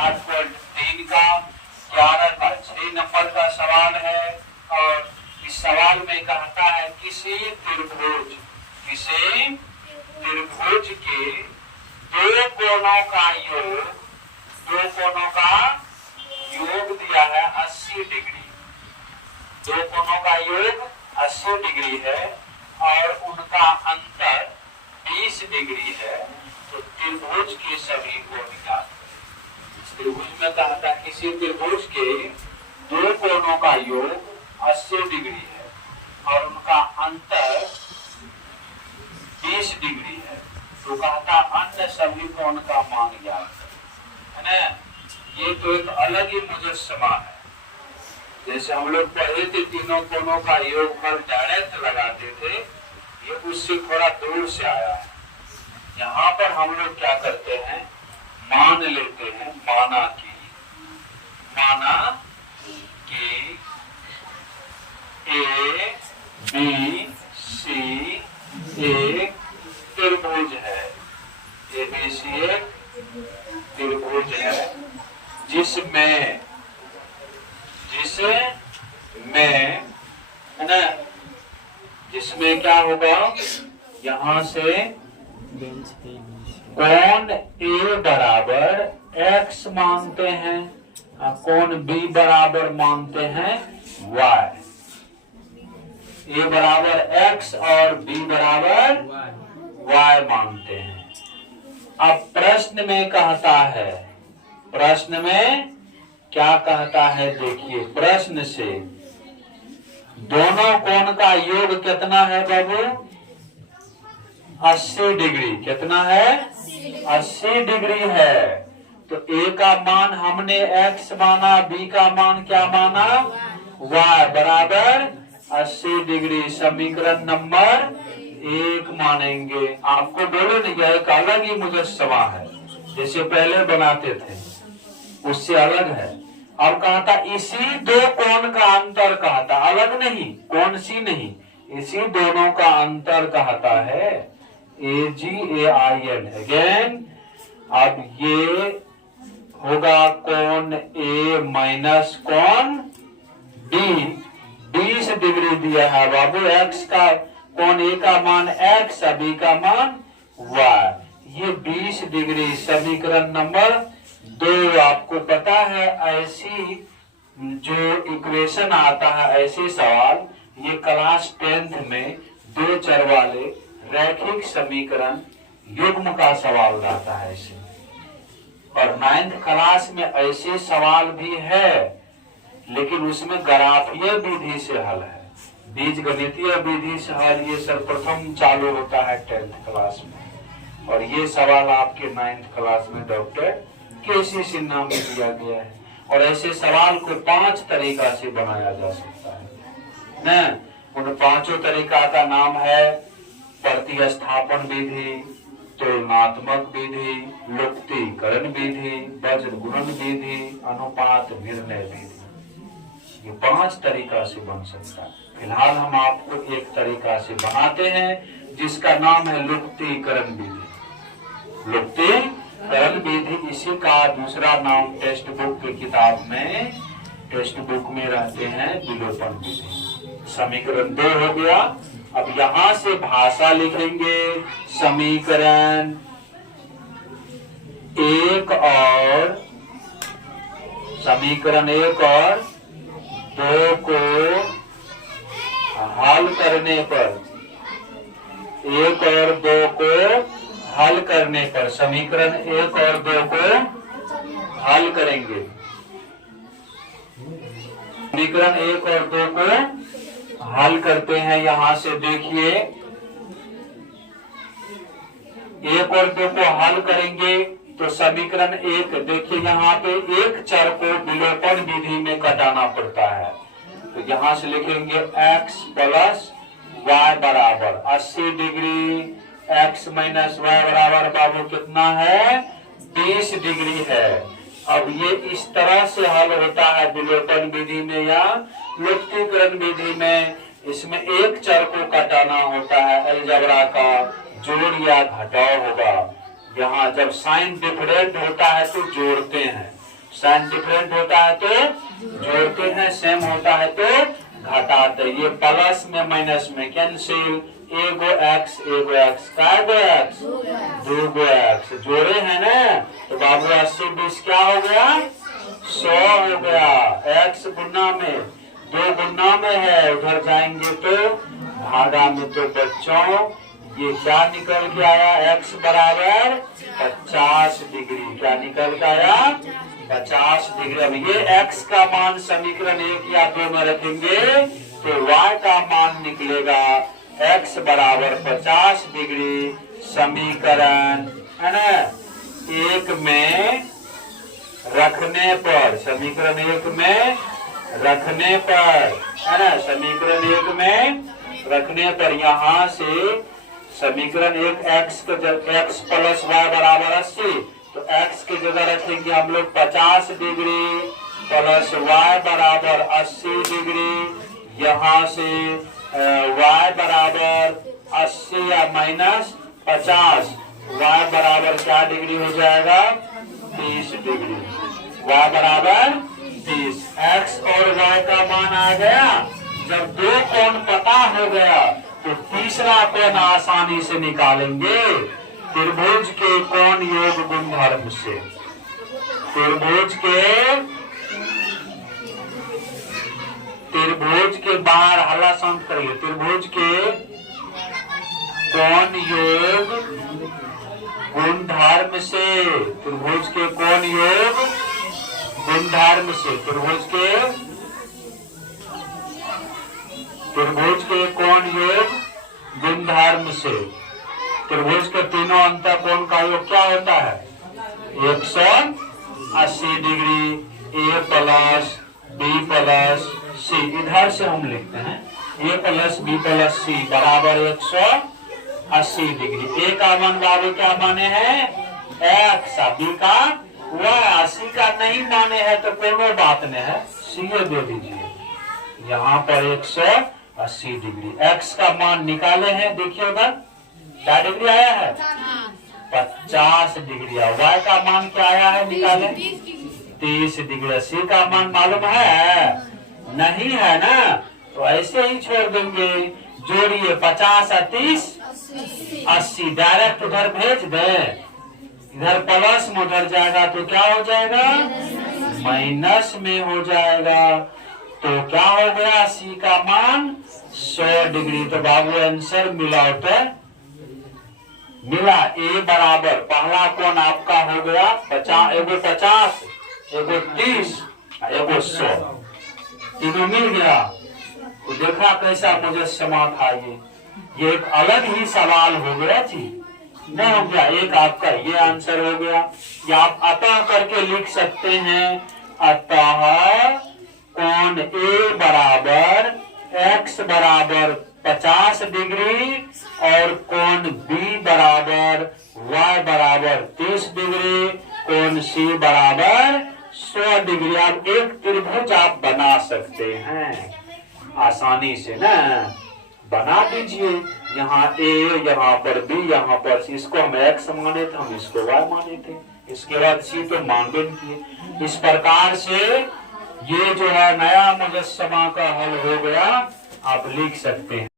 8.3 का 11 का 6 नंबर का सवाल है। और इस सवाल में कहता है किसी त्रिभुज के दो कोणों का योग दिया है 80 डिग्री। दो कोणों का योग 80 डिग्री है और उनका अंतर 20 डिग्री है। तो त्रिभुज के सभी कोण निकाल। त्रिभुज में कहता है किसी त्रिभुज के दो कोणों का योग 80 डिग्री है और उनका अंतर 20 डिग्री है। तो कहता अन्य सभी कोण का मान ज्ञात है ना। ये तो एक अलग ही मुजस्समा है। जैसे हम लोग पढ़े थे तीनों कोणों का योगफल डायरेक्ट लगाते थे, ये उससे थोड़ा दूर से आया है। यहाँ पर हम लोग क्या करते हैं, मान लेते हैं। माना कि ए बी सी एक त्रिभुज है। ABC एक त्रिभुज है जिसमें है ना, जिसमें क्या होगा, यहाँ से कोण A बराबर x मानते हैं, कोण B बराबर मानते हैं y। A बराबर x और B बराबर y मानते हैं। अब प्रश्न में कहता है, प्रश्न में क्या कहता है देखिए, प्रश्न से दोनों कोण का योग कितना है बाबू, 80 डिग्री। कितना है, 80 डिग्री है। तो A का मान हमने x माना, B का मान क्या माना, y बराबर 80 डिग्री। समीकरण नंबर 1 मानेंगे। आपको बोले नहीं, यह एक अलग ही मुजस्समा है, जैसे पहले बनाते थे उससे अलग है। अब कहता इसी दो कोण का अंतर कहता, अलग नहीं, कौन सी नहीं, इसी दोनों का अंतर कहता है AGAIN। अगेन अब ये होगा कोण A माइनस कोण D। 20 डिग्री दिया है बाबू। x का कोण A का मान x, B का मान y। ये 20 डिग्री। समीकरण नंबर 2। आपको पता है ऐसी जो इक्वेशन आता है, ऐसे सवाल ये क्लास 10th में 2 चर वाले रैखिक समीकरण युग्म का सवाल रहता है ऐसे। और 9th क्लास में ऐसे सवाल भी है, लेकिन उसमें ग्राफीय विधि से हल है, बीजगणितीय विधि से हल। ये सर्वप्रथम चालू होता है 10th क्लास में, और ये सवाल आपके 9th क्लास में डॉक्टर केसी सिन्हा में दिया गया है। और ऐसे सवाल को 5 तरीका से बनाया जा सकता है न। उन 5 तरीका का नाम है प्रतिस्थापन विधि, तुलनात्मक विधि, लुप्तीकरण विधि, वज्र गुणन विधि, अनुपात निर्णय विधि। ये 5 तरीका से बन सकता है। फिलहाल हम आपको एक तरीका से बनाते हैं जिसका नाम है लुप्तीकरण विधि। लुप्तीकरण विधि, इसी का दूसरा नाम टेक्स्ट बुक की किताब में, टेक्स्ट बुक में रहते हैं विलोपन विधि। समीकरण 2 हो गया। अब यहां से भाषा लिखेंगे। समीकरण 1 और 2 को हल करने पर, 1 और 2 को हल करने पर, समीकरण 1 और 2 को हल करेंगे। समीकरण 1 और 2 को हल करते हैं। यहां से देखिए 1 और 2 को हल करेंगे तो समीकरण 1, देखिए यहाँ पे एक चर को विलोपन विधि में घटाना पड़ता है। तो यहां से लिखेंगे x प्लस y बराबर 80 डिग्री, x माइनस y बराबर बाबू कितना है, 20 डिग्री है। अब ये इस तरह से हल होता है विलोपन विधि में या लुप्तीकरण विधि में। इसमें एक चर को घटाना होता है, अलजेब्रा का जोड़ या घटाव होगा। यहाँ जब साइन डिफरेंट होता है तो जोड़ते हैं, साइन डिफरेंट होता है तो जोड़ते हैं, सेम होता है तो घटाते हैं। ये प्लस में माइनस में कैंसिल, एगो एक्स काय गो एक्स, दो गो एक्स जोड़े हैं ना, तो बाबू 80 20 क्या हो गया, 100 हो गया। एक्स गुना में, दो गुना में है, उधर जाएंगे तो भागा में, तो बच्चों ये क्या निकल के आया, x बराबर 50 डिग्री। क्या निकल के आया, 50 डिग्री। अब ये x का मान समीकरण 1 या 2 में रखेंगे तो y का मान निकलेगा x बराबर 50 डिग्री। समीकरण है ना 1 में रखने पर, समीकरण 1 में रखने पर है ना, समीकरण 1 में रखने पर यहाँ से समीकरण 1 x प्लस वाई बराबर 80, तो x की जगह रखेंगे हम लोग 50 डिग्री प्लस y बराबर 80 डिग्री। यहाँ से y बराबर 80 या माइनस 50, y बराबर क्या डिग्री हो जाएगा, 30 डिग्री। y बराबर 30। x और y का मान आ गया। जब दो कोण पता हो गया तो तीसरा कोण आसानी से निकालेंगे त्रिभुज के कोण योग गुणधर्म से। त्रिभुज के बाहर हल्ला शांत करिए। त्रिभुज के कोण योग गुणधर्म से, त्रिभुज के कोण योग गुणधर्म से, त्रिभुज के कोण योग गुणधर्म से। त्रिभुज के तीनों अंतःकोण का योग क्या होता है, 180 डिग्री। ए प्लस बी प्लस सी, इधर से हम लिखते हैं ए प्लस बी प्लस सी बराबर 180 डिग्री। ए का मान बाबू क्या माने हैं, एक्स, बी का वाई, सी का नहीं माने हैं तो कोनो बात नहीं है, सी दे दीजिए। यहाँ पर 180 डिग्री। एक्स का मान निकाले हैं, देखिए उधर क्या डिग्री आया है, 50 डिग्री। वाई का मान क्या आया है, निकाले 30 डिग्री। सी का मान मालूम है, नहीं है ना, तो ऐसे ही छोड़ देंगे। जोड़िए 50 और 30 80, डायरेक्ट उधर भेज दे। इधर प्लस में उधर जाएगा तो क्या हो जाएगा, माइनस में हो जाएगा। तो क्या हो गया, सी का मान 100 डिग्री। तो बाबू आंसर मिला होता मिला। ए बराबर पहला कोण आपका हो गया 50, एगो 50, एगो 30, एगो 100, तीनों मिल गया। तो देखा कैसा मुजस्समा था ये एक अलग ही सवाल हो गया थी, नहीं हो गया। एक आपका ये आंसर हो गया। या आप अतः करके लिख सकते हैं, अतः कोण ए बराबर x बराबर 50 डिग्री और कोण बी बराबर y बराबर 30 डिग्री, कोण सी बराबर 100 डिग्री। आप एक त्रिभुज आप बना सकते हैं आसानी से ना, बना दीजिए। यहाँ ए, यहाँ पर बी, यहाँ पर सी। इसको हम x माने थे, हम इसको y माने थे, इसके बाद सी तो मानबे किए। इस प्रकार से ये जो है नया मुजस्समा का हल हो गया, आप लिख सकते हैं।